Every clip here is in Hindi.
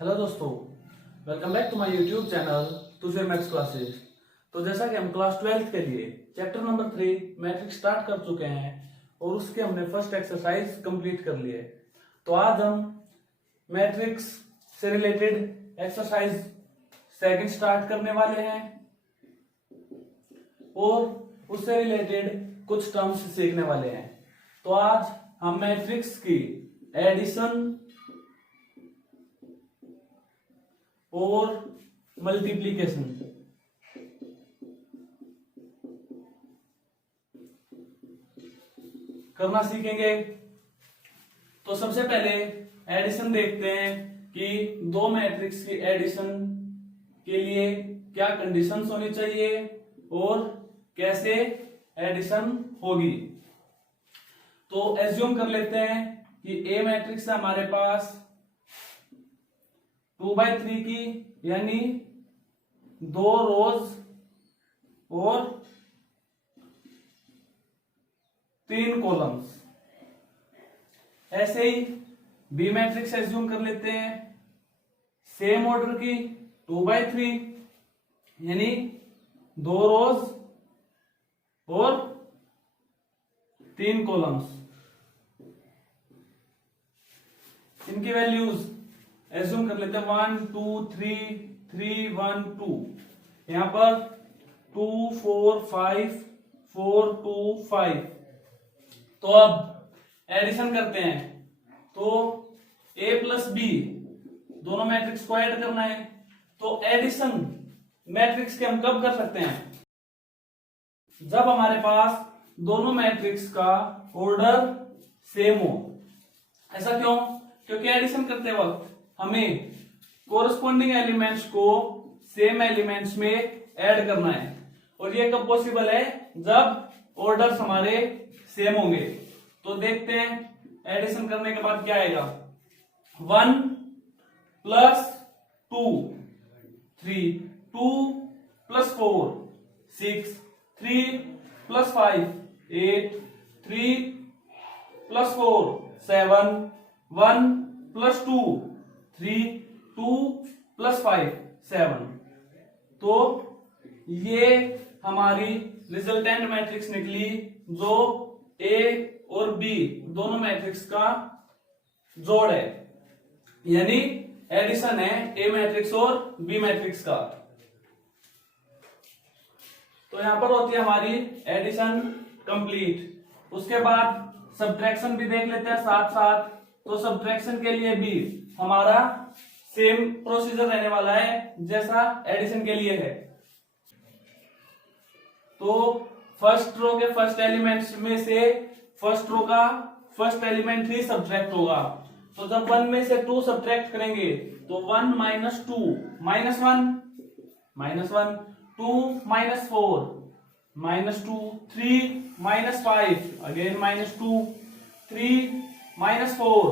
हेलो दोस्तों, welcome back to my YouTube channel तुझे मैथ्स क्लासेस। तो जैसा कि हम क्लास 12th के लिए चैप्टर नंबर 3 मैट्रिक्स स्टार्ट कर चुके हैं और उसके हमने फर्स्ट एक्सरसाइज कंप्लीट कर लिए। तो आज हम मैट्रिक्स से रिलेटेड एक्सरसाइज सेकंड स्टार्ट करने वाले हैं और उससे रिलेटेड कुछ टर्म्स सीखने वाले हैं। तो आज हम मैट्रिक्स की एडिशन और मल्टीप्लिकेशन करना सीखेंगे। तो सबसे पहले एडिशन देखते हैं कि दो मैट्रिक्स की एडिशन के लिए क्या कंडीशंस होनी चाहिए और कैसे एडिशन होगी। तो एज्यूम कर लेते हैं कि ए मैट्रिक्स है हमारे पास 2/3 की, यानी 2 रोज और 3 कॉलम्स। ऐसे ही बी मैट्रिक्स एज्यूम कर लेते हैं सेम ऑर्डर की 2/3, यानी 2 रोज और 3 कॉलम्स। इनकी वैल्यूज एज्यूम कर लेते हैं 1 2 3 3 1 2। यहां पर 2 4 5 4 2 5। तो अब एडिशन करते हैं। तो a प्लस बी दोनों मैट्रिक्स को ऐड करना है। तो एडिशन मैट्रिक्स के हम कब कर सकते हैं? जब हमारे पास दोनों मैट्रिक्स का ऑर्डर सेम हो। ऐसा क्यों? क्योंकि एडिशन करते वक्त हमें कोरस्पॉन्डिंग एलिमेंट्स को सेम एलिमेंट्स में ऐड करना है, और ये कब पॉसिबल है? जब ऑर्डर्स हमारे सेम होंगे। तो देखते हैं एडिशन करने के बाद क्या आएगा। 1 plus 2 3, 2 plus 4 6, 3 plus 5 8, 3 plus 4 7, 1 plus 2 3, 2 plus 5 7। तो ये हमारी रिजल्टेंट मैट्रिक्स निकली, जो ए और बी दोनों मैट्रिक्स का जोड़ है, यानी एडिशन है ए मैट्रिक्स और बी मैट्रिक्स का। तो यहां पर होती है हमारी एडिशन कंप्लीट। उसके बाद सब्ट्रैक्शन भी देख लेते हैं साथ साथ। तो सब्ट्रैक्शन के लिए भी हमारा सेम प्रोसीजर रहने वाला है जैसा एडिशन के लिए है। तो फर्स्ट रो के फर्स्ट एलिमेंट्स में से फर्स्ट रो का फर्स्ट एलिमेंट ही सब्ट्रैक्ट होगा। तो जब 1 में से 2 सब्ट्रैक्ट करेंगे तो 1 minus 2 minus 1 minus 1, 2 minus 4 minus 2, 3 minus 5 again minus 2, 3 minus 4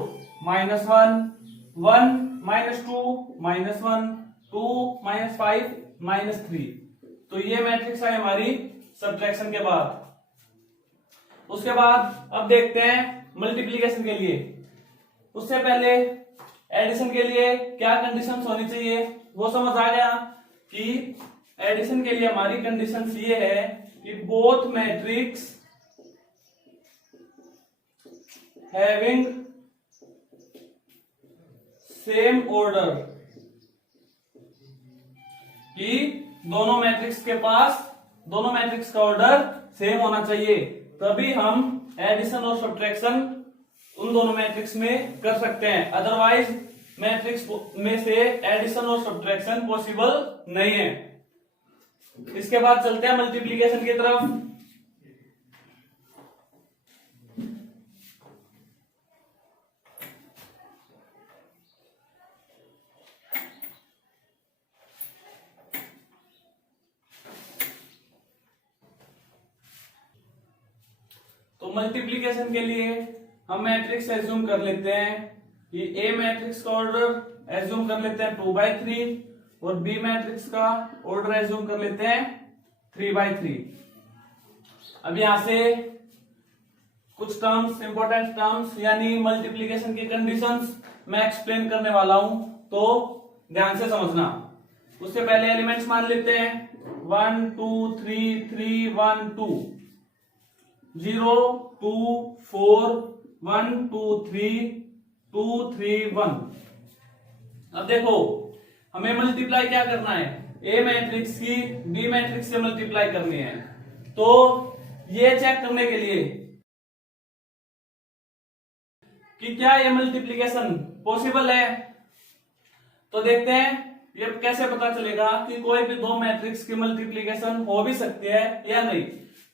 minus 1, 1 minus 2 minus 1, 2 minus 5 minus 3। तो ये मैट्रिक्स है हमारी सब्ट्रैक्शन के बाद। उसके बाद अब देखते हैं मल्टीप्लिकेशन के लिए। उससे पहले एडिशन के लिए क्या कंडीशंस होनी चाहिए वो समझ आ गया कि एडिशन के लिए हमारी कंडीशंस ये है कि both matrix having same order, कि दोनों मैट्रिक्स के पास दोनों मैट्रिक्स का ऑर्डर सेम होना चाहिए, तभी हम एडिशन और सब्ट्रैक्शन उन दोनों मैट्रिक्स में कर सकते हैं। अदरवाइज मैट्रिक्स में से एडिशन और सब्ट्रैक्शन पॉसिबल नहीं है। इसके बाद चलते हैं मल्टीप्लिकेशन की तरफ। तो मल्टीप्लिकेशन के लिए हम मैट्रिक्स एज्यूम कर लेते हैं कि ए मैट्रिक्स का ऑर्डर एज्यूम कर लेते हैं 2/3 और बी मैट्रिक्स का ऑर्डर एज्यूम कर लेते हैं 3/3। अब यहां से कुछ टर्म्स, इंपॉर्टेंट टर्म्स यानी मल्टीप्लिकेशन की कंडीशंस मैं एक्सप्लेन करने वाला हूं। तो ध्यान से समझना। उससे पहले एलिमेंट्स मान लेते हैं 1 2 3 3 1 2 0 2 4 1 2 3 2 3 1। अब देखो हमें मल्टीप्लाई क्या करना है, ए मैट्रिक्स की बी मैट्रिक्स से मल्टीप्लाई करनी है। तो ये चेक करने के लिए कि क्या ये मल्टीप्लिकेशन पॉसिबल है, तो देखते हैं ये कैसे पता चलेगा कि कोई भी दो मैट्रिक्स की मल्टीप्लिकेशन हो भी सकती है या नहीं।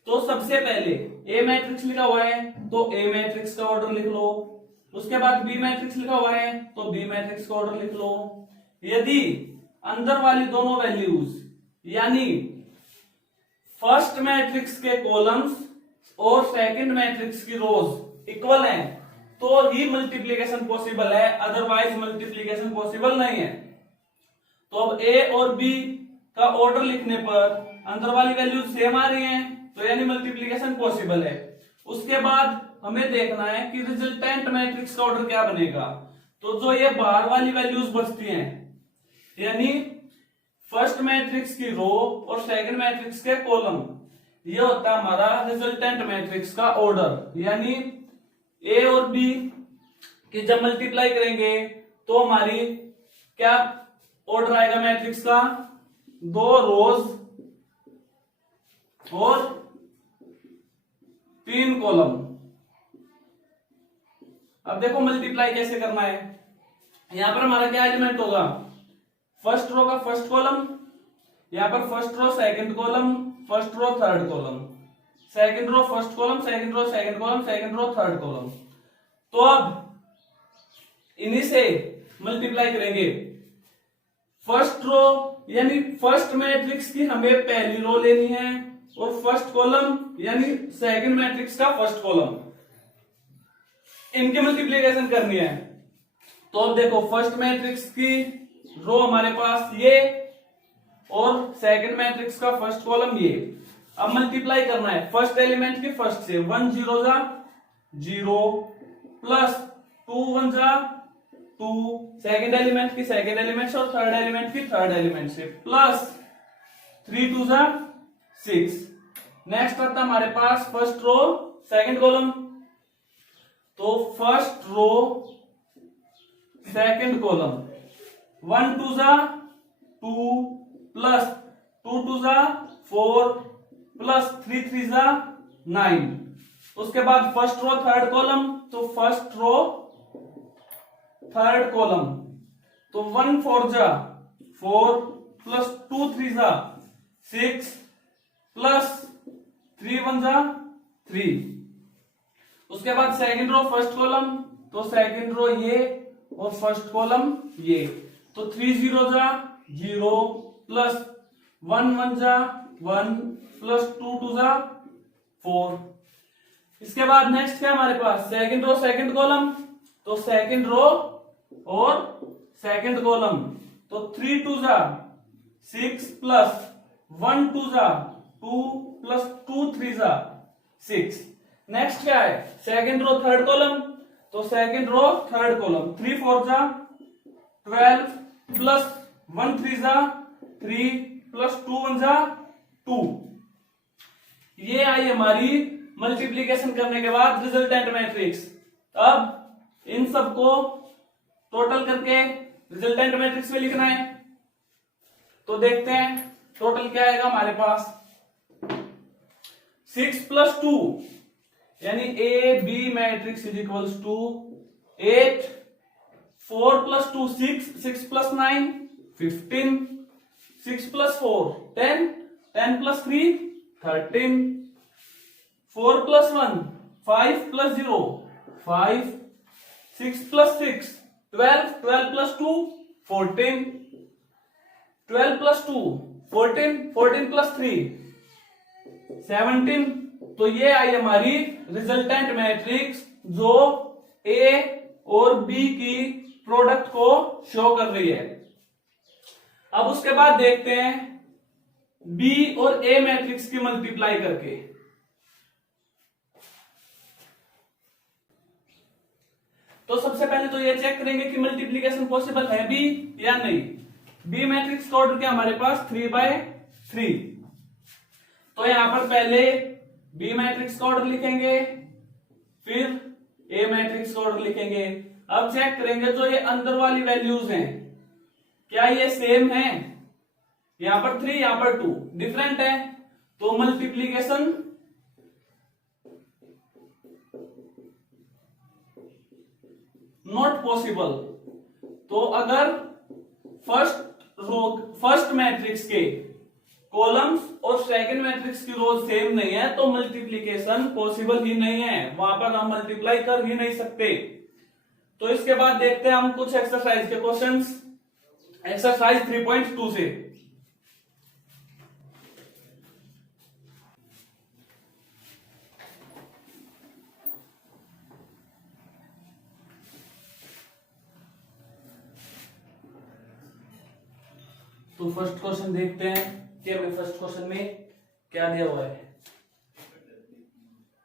तो सबसे पहले ए मैट्रिक्स लिखा हुआ है तो ए मैट्रिक्स का ऑर्डर लिख लो, उसके बाद बी मैट्रिक्स लिखा हुआ है तो बी मैट्रिक्स का ऑर्डर लिख लो। यदि अंदर वाली दोनों वैल्यूज यानी फर्स्ट मैट्रिक्स के कॉलम्स और सेकंड मैट्रिक्स की रोज इक्वल हैं तो ही मल्टीप्लिकेशन पॉसिबल है, अदरवाइज मल्टीप्लिकेशन पॉसिबल नहीं है। तो अब ए और बी का ऑर्डर लिखने पर अंदर वाली वैल्यूज सेम आ रही हैं तो यानी मल्टीप्लिकेशन पॉसिबल है। उसके बाद हमें देखना है कि रिजल्टेंट मैट्रिक्स का ऑर्डर क्या बनेगा। तो जो ये बाहर वाली वैल्यूज बचती हैं यानी फर्स्ट मैट्रिक्स की रो और सेकंड मैट्रिक्स के कॉलम, ये होता है हमारा रिजल्टेंट मैट्रिक्स का ऑर्डर। यानी ए और बी की जब मल्टीप्लाई करेंगे तो हमारी क्या ऑर्डर आएगा मैट्रिक्स का, 2 रोज और 3 कॉलम। अब देखो मल्टीप्लाई कैसे करना है। यहां पर हमारा क्या एलिमेंट होगा, फर्स्ट रो का फर्स्ट कॉलम, यहां पर first row second column, first row third column, second row first column, second row second column, second row third column. तो अब इन्हीं से मल्टीप्लाई करेंगे। फर्स्ट रो यानी फर्स्ट मैट्रिक्स की हमें पहली रो लेनी है और फर्स्ट कॉलम यानी सेकंड मैट्रिक्स का फर्स्ट कॉलम, इनकी मल्टीप्लिकेशन करनी है। तो अब देखो फर्स्ट मैट्रिक्स की रो हमारे पास ये और सेकंड मैट्रिक्स का फर्स्ट कॉलम ये। अब मल्टीप्लाई करना है फर्स्ट एलिमेंट के फर्स्ट से, 1 0 जा 0 प्लस 2 1 जा 2, सेकंड एलिमेंट की सेकंड एलिमेंट और थर्ड एलिमेंट की थर्ड एलिमेंट से, प्लस 3 2 जा 6। नेक्स्ट आता हमारे पास फर्स्ट रो सेकंड कॉलम, तो फर्स्ट रो सेकंड कॉलम 1 2 जा 2 प्लस 2 2 जा 4 प्लस 3 3 जा 9। उसके बाद फर्स्ट रो थर्ड कॉलम, तो फर्स्ट रो थर्ड कॉलम, तो 1 4 जा 4 प्लस 2 3 जा 6 प्लस 3 1 जा 3। उसके बाद सेकंड रो फर्स्ट कॉलम, तो सेकंड रो ये और फर्स्ट कॉलम ये, तो 3 0 जा 0 प्लस 1 1 जा 1 प्लस 2 2 जा 4। इसके बाद नेक्स्ट क्या हमारे पास, सेकंड रो सेकंड कॉलम, तो सेकंड रो और सेकंड कॉलम, तो 3 2 जा 6 प्लस 1 2 जा 2 प्लस 2 3 जा 6। नेक्स्ट क्या है, सेकंड रो थर्ड कॉलम, तो सेकंड रो थर्ड कॉलम 3 4 जा 12 प्लस 1 3 जा 3 प्लस 2 1 जा 2। ये आई हमारी मल्टीप्लीकेशन करने के बाद रिजल्टेंट मैट्रिक्स। अब इन सबको टोटल करके रिजल्टेंट मैट्रिक्स में लिखना है। तो देखते हैं टोटल क्या आएगा हमारे पास, 6 प्लस 2 यानी A B matrix is equals to 8, 4 plus 2 6, 6 plus 9 15, 6 plus 4 10, 10 plus 3 13, 4 plus 1 5 plus 0 5, 6 plus 6 12, 12 plus 2 14, 12 plus 2 14, 14 plus 3 17। तो ये आई हमारी रिजल्टेंट मैट्रिक्स जो ए और बी की प्रोडक्ट को शो कर रही है। अब उसके बाद देखते हैं बी और ए मैट्रिक्स की मल्टीप्लाई करके। तो तो सबसे पहले तो ये चेक करेंगे कि मल्टीप्लीकेशन पॉसिबल है भी या नहीं। बी मैट्रिक्स का ऑर्डर क्या हमारे पास 3/3। तो यहां पर पहले बी मैट्रिक्स का ऑर्डर लिखेंगे, फिर ए मैट्रिक्स का ऑर्डर लिखेंगे। अब चेक करेंगे जो ये अंदर वाली वैल्यूज हैं क्या ये सेम है। यहां पर 3 यहां पर 2 डिफरेंट है, तो मल्टीप्लीकेशन नॉट पॉसिबल। तो अगर फर्स्ट मैट्रिक्स के कॉलम्स और सेकंड मैट्रिक्स की रोज सेम नहीं है तो मल्टीप्लीकेशन पॉसिबल ही नहीं है, वहां पर हम मल्टीप्लाई कर ही नहीं सकते। तो इसके बाद देखते हैं हम कुछ एक्सरसाइज के क्वेश्चंस। एक्सरसाइज 3.2 से तो फर्स्ट क्वेश्चन देखते हैं कि हमें फर्स्ट क्वेश्चन में क्या दिया हुआ है।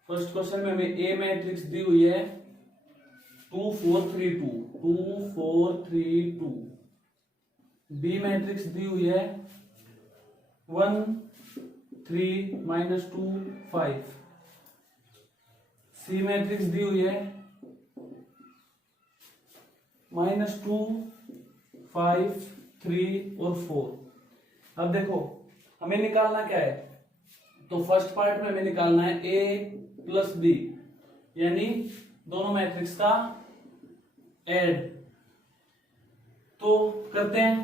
फर्स्ट क्वेश्चन में हमें ए मैट्रिक्स दी हुई है 2 4 3 2 2 4 3 2। बी मैट्रिक्स दी हुई है 1 3 -2 5। सी मैट्रिक्स दी हुई है -2 5 3 और 4। अब देखो हमें निकालना क्या है, तो फर्स्ट पार्ट में हमें निकालना है a प्लस बी, यानी दोनों मैट्रिक्स का ऐड। तो करते हैं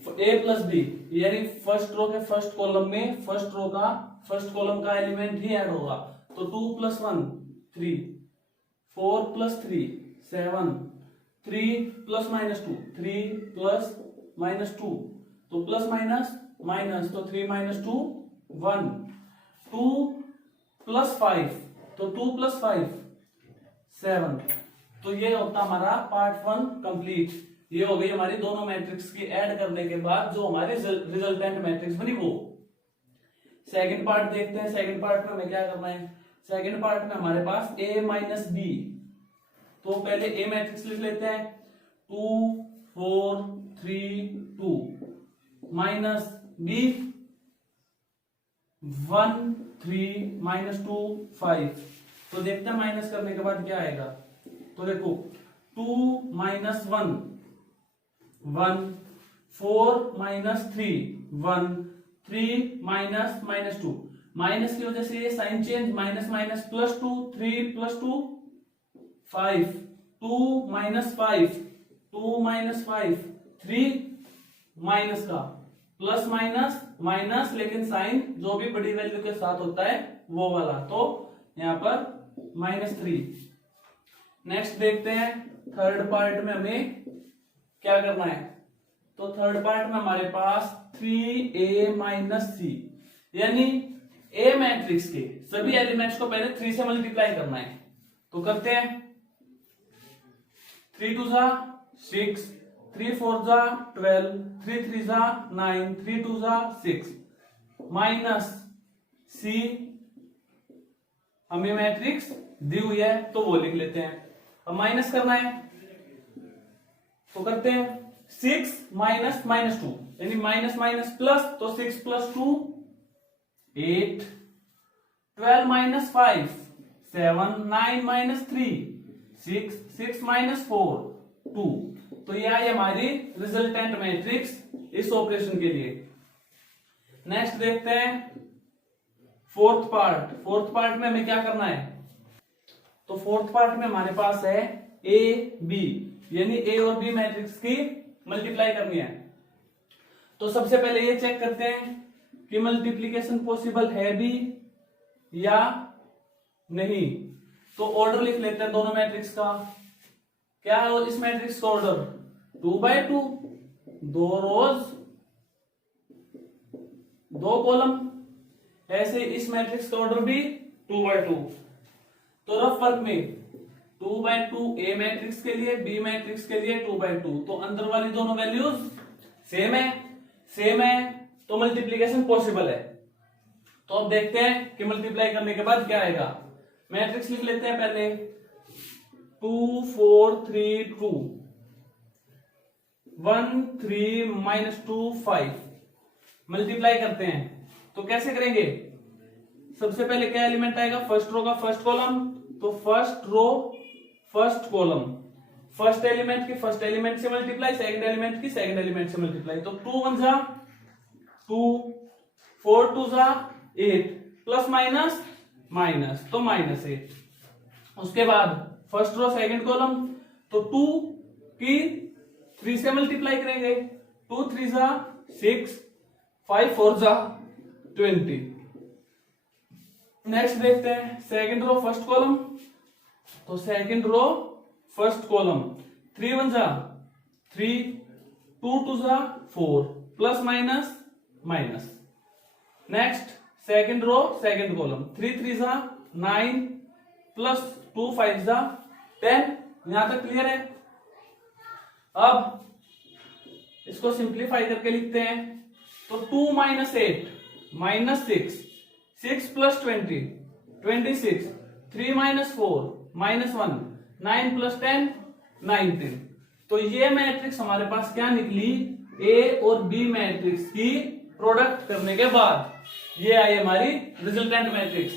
a प्लस बी, यानी फर्स्ट रो के फर्स्ट कॉलम में फर्स्ट कॉलम का एलिमेंट ही ऐड होगा। तो 2 + 1 3, 4 + 3 7, 3 + -2 3 + -2, तो प्लस माइनस तो 3 - 2 1, 2 + 5 तो 2 + 5 7। तो ये होता हमारा पार्ट 1 कंप्लीट। ये हो गई हमारी दोनों मैट्रिक्स की ऐड करने के बाद जो हमारी रिजल्टेंट मैट्रिक्स बनी वो। सेकंड पार्ट देखते हैं। सेकंड पार्ट में हमें क्या करना है। सेकंड पार्ट में हमारे पास a - b, तो पहले ए मैट्रिक्स लिख लेते हैं 2 4 3 2 माइनस बी 1 3 -2 5। तो देखते हैं माइनस करने के बाद क्या आएगा। तो देखो 2 - 1 1, 4 - 3 1, 3 -2। माइनस की वजह से ये sign change, minus minus +2 3 + 2 5, 2 - 5 2 - 5 3 minus का प्लस माइनस माइनस, लेकिन साइन जो भी बड़ी वैल्यू के साथ होता है वो वाला, तो यहां पर -3। नेक्स्ट देखते हैं थर्ड पार्ट में हमें क्या करना है। तो थर्ड पार्ट में हमारे पास 3a - c, यानी ए मैट्रिक्स के सभी एलिमेंट्स को पहले 3 से मल्टीप्लाई करना है। तो करते हैं 3 2 6, 3 4 12, 3 3 9, 3 2 6 माइनस सी। हमें मैट्रिक्स दी हुई है तो वो लिख लेते हैं। अब माइनस करना है तो करते हैं 6 - -2, यानी माइनस माइनस प्लस, तो 6 + 2 8, 12 - 5 7, 9 - 3 6, 6 - 4 2। तो यह है हमारी रिजल्टेंट मैट्रिक्स इस ऑपरेशन के लिए। नेक्स्ट देखते हैं फोर्थ पार्ट। फोर्थ पार्ट में हमें क्या करना है। तो फोर्थ पार्ट में हमारे पास है ए बी, यानी ए और बी मैट्रिक्स की मल्टीप्लाई करनी है। तो सबसे पहले ये चेक करते हैं कि मल्टीप्लीकेशन पॉसिबल है भी या नहीं। तो ऑर्डर लिख लेते हैं दोनों मैट्रिक्स का। क्या है इस मैट्रिक्स का ऑर्डर 2/2, 2 रोज 2 कॉलम। ऐसे इस मैट्रिक्स का ऑर्डर भी 2/2। तो रफ वर्क में 2/2 ए मैट्रिक्स के लिए, बी मैट्रिक्स के लिए 2/2। तो अंदर वाली दोनों वैल्यूज सेम है तो मल्टीप्लीकेशन पॉसिबल है। तो अब देखते हैं कि मल्टीप्लाई करने के बाद क्या आएगा। मैट्रिक्स लिख लेते हैं पहले 2 4 3 2 1 3 -2 5 मल्टीप्लाई करते हैं तो कैसे करेंगे? सबसे पहले क्या एलिमेंट आएगा? फर्स्ट रो का फर्स्ट कॉलम, तो first row first column, first element की फर्स्ट एलिमेंट से मल्टीप्लाई, सेकंड एलिमेंट की सेकंड एलिमेंट से मल्टीप्लाई। तो 2 1 जा 2, 4 2 जा 8, प्लस माइनस माइनस तो -8। उसके बाद फर्स्ट रो सेकंड कॉलम, तो 2 की 3 से मल्टीप्लाई करेंगे, 2 3 जा 6, 5 4 जा 20। नेक्स्ट देखते हैं सेकंड रो फर्स्ट कॉलम, तो सेकंड रो फर्स्ट कॉलम 3 1 जा 3, 2 2 जा 4, plus minus minus. Next second row second column 3 3 जा 9, प्लस 2 5 जा 10। यहां तक क्लियर है? अब इसको सिंप्लीफाई करके लिखते हैं, तो 2 -8 -6, 6 + 20 26, 3 - 4 -1, 9 + 10 19। तो ये मैट्रिक्स हमारे पास क्या निकली? ए और बी मैट्रिक्स की प्रोडक्ट करने के बाद ये आई हमारी रिजल्टेंट मैट्रिक्स।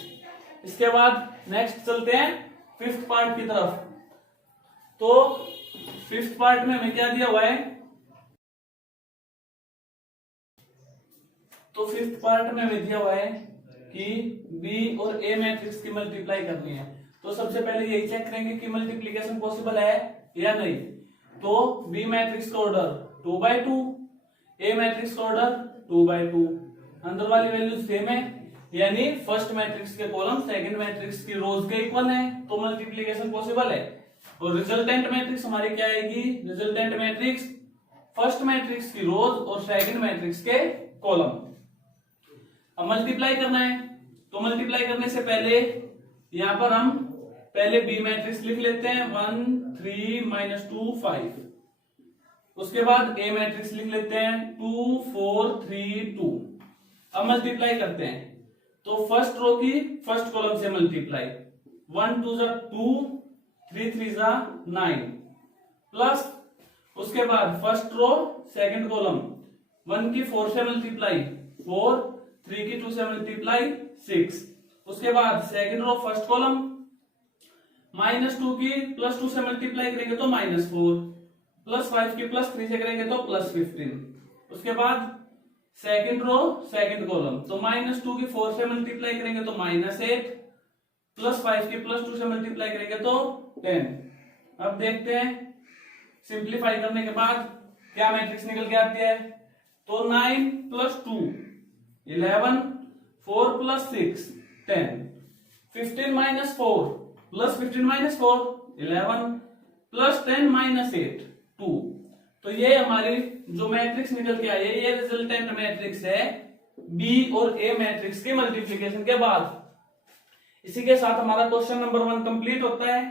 इसके बाद नेक्स्ट चलते हैं फिफ्थ पार्ट की तरफ। तो फिफ्थ पार्ट में हमें क्या दिया हुआ है? तो फिफ्थ पार्ट में हमें दिया हुआ है कि बी और ए मैट्रिक्स की मल्टीप्लाई करनी है। तो सबसे पहले यही चेक करेंगे कि मल्टीप्लिकेशन पॉसिबल है या नहीं। तो बी मैट्रिक्स का ऑर्डर 2/2, ए मैट्रिक्स का ऑर्डर 2/2, अंदर वाली वैल्यू सेम है, यानी फर्स्ट मैट्रिक्स के कॉलम सेकंड मैट्रिक्स की रोज के इक्वल है, तो मल्टीप्लिकेशन पॉसिबल है। और रिजल्टेंट मैट्रिक्स हमारी क्या आएगी? रिजल्टेंट मैट्रिक्स फर्स्ट मैट्रिक्स की रोज और सेकंड मैट्रिक्स के कॉलम। अब मल्टीप्लाई करना है, तो मल्टीप्लाई करने से पहले यहां पर हम पहले बी मैट्रिक्स लिख लेते हैं 1 3 -2 5। उसके बाद ए मैट्रिक्स लिख लेते हैं 2 4 3 2। अब मल्टीप्लाई करते हैं, तो फर्स्ट रो की फर्स्ट कॉलम से मल्टीप्लाई, 1 2 जा 2, 3 3 जा 9, प्लस उसके बाद फर्स्ट रो सेकंड कॉलम 1 की 4 से मल्टीप्लाई 4, 3 की 2 से मल्टीप्लाई 6। उसके बाद सेकंड रो फर्स्ट कॉलम -2 की +2 से मल्टीप्लाई करेंगे तो -4, +5 की +3 से करेंगे तो +15। उसके बाद सेकंड रो सेकंड कॉलम, तो -2 की 4 से मल्टीप्लाई करेंगे तो -8, +5 की +2 से मल्टीप्लाई करेंगे तो 10। अब देखते हैं सिंप्लीफाई करने के बाद क्या मैट्रिक्स निकल के आती है। तो 9 + 2 11, 4 + 6 10, 15 - 4 + 15 - 4 11, +10 - 8 2। तो ये हमारी जो मैट्रिक्स निकल के आई है ये रिजल्टेंट मैट्रिक्स है बी और ए मैट्रिक्स के मल्टीप्लिकेशन के बाद। इसी के साथ हमारा क्वेश्चन नंबर 1 कंप्लीट होता है।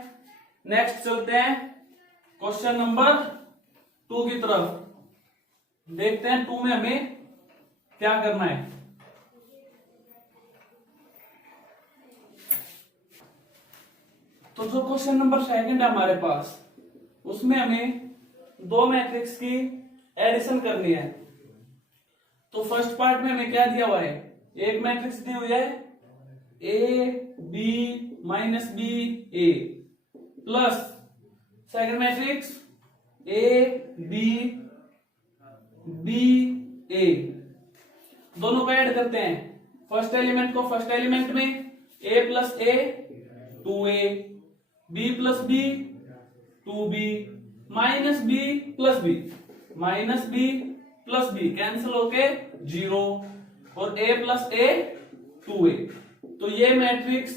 नेक्स्ट चलते हैं क्वेश्चन नंबर 2 की तरफ। देखते हैं 2 में हमें क्या करना है। तो जो क्वेश्चन नंबर सेकंड है हमारे पास, उसमें हमें दो मैट्रिक्स की एडिशन करनी है। तो फर्स्ट पार्ट में हमें क्या दिया हुआ है? एक मैट्रिक्स दी हुई है A B -b a, plus second matrix A B B A. दोनों को ऐड करते हैं। फर्स्ट एलिमेंट को फर्स्ट एलिमेंट में a + a 2a, b + b 2b, -b + b -b + b cancel होके 0, और a + a 2a। तो ये मैट्रिक्स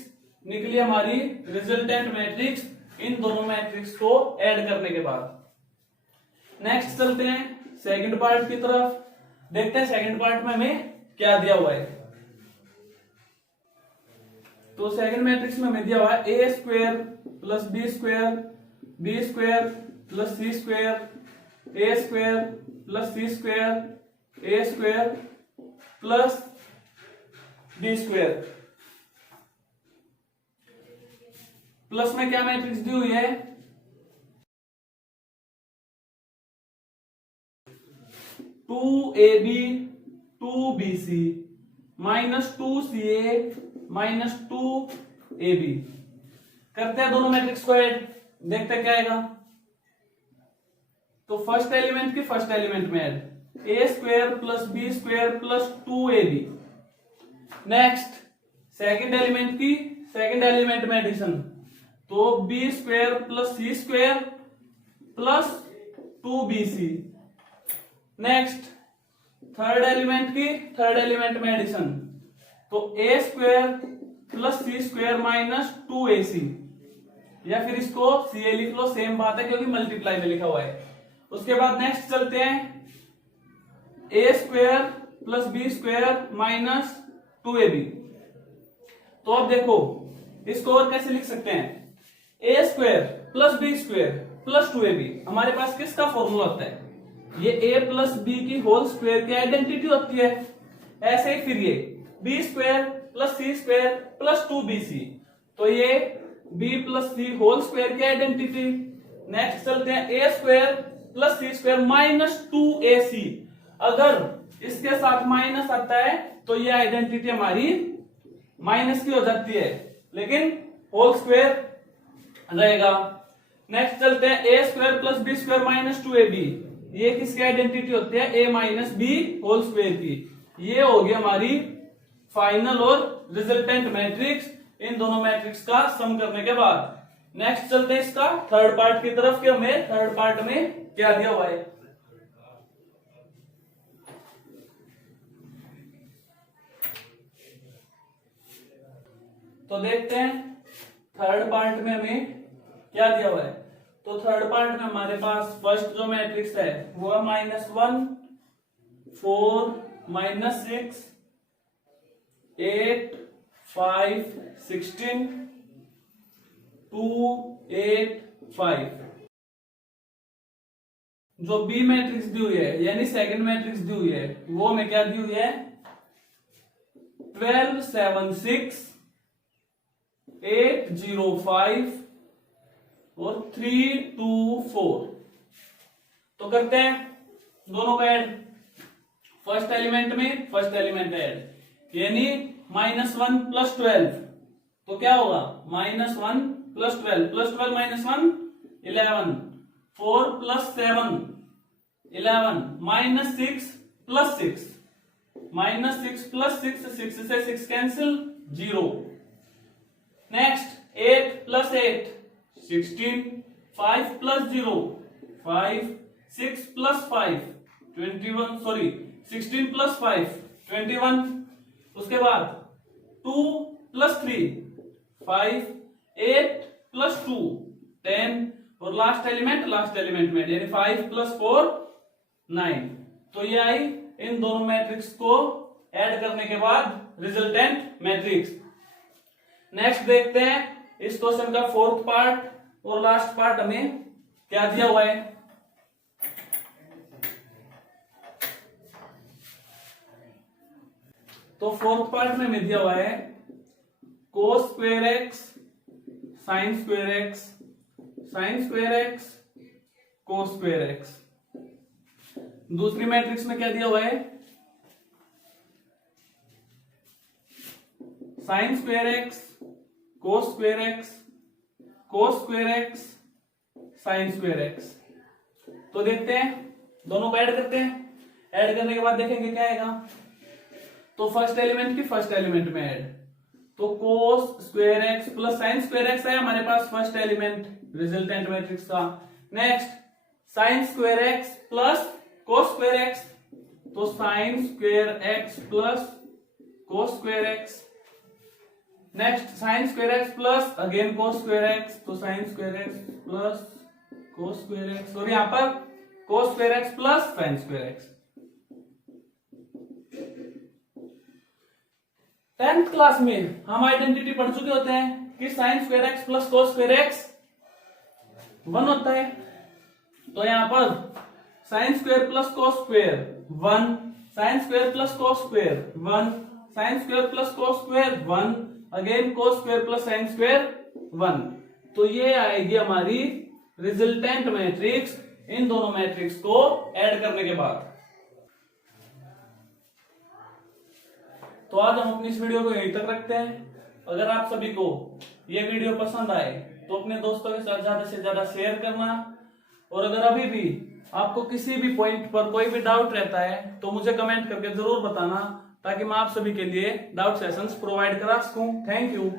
निकली हमारी रिजल्टेंट मैट्रिक्स इन दोनों मैट्रिक्स को ऐड करने के बाद। नेक्स्ट चलते हैं सेकंड पार्ट की तरफ। देखते हैं सेकंड पार्ट में हमें क्या दिया हुआ है। तो सेकंड मैट्रिक्स में हमें दिया हुआ है a² + b² b² + c² a² + c² a² + b²। Plus में क्या मैट्रिक्स दी हुई है? 2ab 2bc minus 2ca minus 2ab। करते हैं दोनों मैट्रिक्स को ऐड, देखते हैं क्या आएगा। तो फर्स्ट एलिमेंट की फर्स्ट एलिमेंट में add, A square plus B square plus 2ab। Next second element की सेकंड एलिमेंट में एडिशन, तो B square plus C square plus 2bc। Next third element की थर्ड एलिमेंट में एडिशन, तो A square plus C square minus 2ac, या फिर इसको ca लिख लो, सेम बात है क्योंकि मल्टीप्लाई में लिखा हुआ है। उसके बाद नेक्स्ट चलते हैं, A square plus B square minus 2ab। तो अब देखो इसको और कैसे लिख सकते हैं, A square plus B square plus 2ab। हमारे पास किसका फॉर्मूला होता है, ये a प्लस बी की होल स्क्वायर की आइडेंटिटी होती है। ऐसे ही फिर ये b square plus C square plus 2bc, तो ये b plus C whole square की आइडेंटिटी। नेक्स्ट चलते हैं a square plus C square minus 2ac। अगर इसके साथ माइनस आता है तो ये आइडेंटिटी हमारी माइनस की हो जाती है, लेकिन होल स्क्वायर रहेगा। नेक्स्ट चलते हैं a square plus B square minus 2ab। ये किसकी आइडेंटिटी होती है, a minus B whole square की। ये होगी हमारी फाइनल और रिजल्टेंट मैट्रिक्स, इन दोनों मैट्रिक्स का सम करने के बाद। नेक्स्ट चलते हैं इसका थर्ड पार्ट की तरफ कि हमें थर्ड पार्ट में क्या दिया हुआ है। तो देखते हैं थर्ड पार्ट में हमें क्या दिया हुआ है। तो थर्ड पार्ट में हमारे पास फर्स्ट जो मैट्रिक्स है वो है -1 4 -6 8 5 16 2 8 5। जो बी मैट्रिक्स दी हुई है यानी सेकंड मैट्रिक्स दी हुई है वो हमें क्या दी हुई है, 12 7 6 8 0 5 और 3 2 4। तो करते हैं दोनों का ऐड, फर्स्ट एलिमेंट में फर्स्ट एलिमेंट ऐड, यानी -1 प्लस 12, तो क्या होगा -1 plus 12 plus 12 -1 11 4 plus 7 11 -6 plus 6 -6 plus 6 6 से 6 cancel 0। Next 8 plus 8 16 5 plus 0 5 6 plus 5 21 sorry 16 plus 5 21। उसके बाद 2 प्लस 3 5 8 प्लस 2 10 और लास्ट एलिमेंट में यानी 5 प्लस 4 9। तो ये आई इन दोनों मैट्रिक्स को ऐड करने के बाद रिजल्टेंट मैट्रिक्स। नेक्स्ट देखते हैं इस क्वेश्चन का फोर्थ पार्ट और लास्ट पार्ट हमें क्या दिया हुआ है। तो फोर्थ पार्ट में हमें दिया हुआ है cos square x sign square x sign square x cos square x. दूसरी मैट्रिक्स में क्या दिया हुआ है, sign square x cos square x cos square x sign square X. तो देखते हैं दोनों को ऐड करते हैं, ऐड करने के बाद देखेंगे क्या आएगा। तो फर्स्ट एलिमेंट की फर्स्ट एलिमेंट में ऐड, तो cos square X plus sine square X है हमारे पास फर्स्ट एलिमेंट रिजल्टेंट मैट्रिक्स का। Next sine square X plus cos square X, तो sine square X plus cos square X. Next sine square X plus again cos square X, तो sine square X plus cos square X, और यहां पर cos square X plus sine square x. 10th class में हम आइडेंटिटी पढ़ चुके होते हैं कि sign square X plus cos square x 1 होता है। तो यहां पर sine square plus cos square 1, sine square plus cos square 1, sine square plus cos square 1, again cos square plus sine square 1। तो ये आएगी हमारी रिजल्टेंट मैट्रिक्स इन दोनों मैट्रिक्स को ऐड करने के बाद। तो आज हम अपनी इस वीडियो को यहीं तक रखते हैं। अगर आप सभी को ये वीडियो पसंद आए तो अपने दोस्तों के साथ ज्यादा से ज्यादा शेयर करना, और अगर अभी भी आपको किसी भी पॉइंट पर कोई भी डाउट रहता है तो मुझे कमेंट करके जरूर बताना, ताकि मैं आप सभी के लिए डाउट सेशंस प्रोवाइड करा सकूं। Thank you.